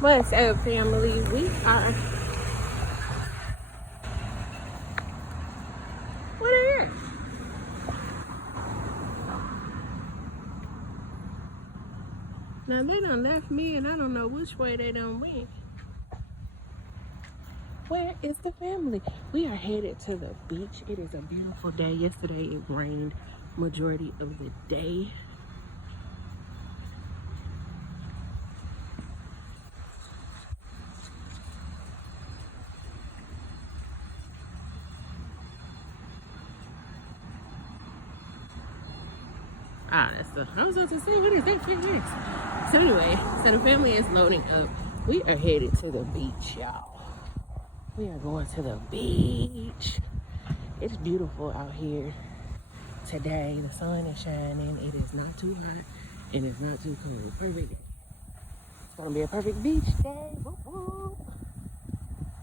What's up, family? We are. What are you? Now they done left me, and I don't know which way they done went. Where is the family? We are headed to the beach. It is a beautiful day. Yesterday it rained majority of the day. That's the. I was about to say, what is that? Yes. So anyway, so the family is loading up. We are headed to the beach, y'all. We are going to the beach. It's beautiful out here today. The sun is shining. It is not too hot and it's not too cold. Perfect day. It's gonna be a perfect beach day. Whoop, whoop.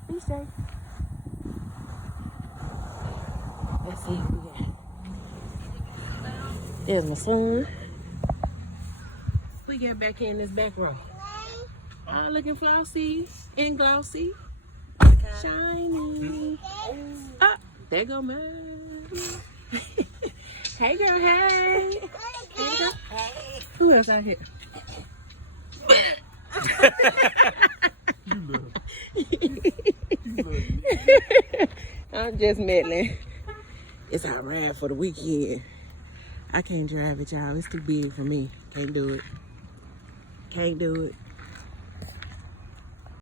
Beach day. Let's see who we got. There's my son. We got back here in this back row. Oh, looking flossy and glossy. Shiny. Oh, there go mine. Hey girl, hey. Hey girl. Hey. Who else out here? I'm just meddling. It's out ride for the weekend. I can't drive it, y'all. It's too big for me. Can't do it. Can't do it.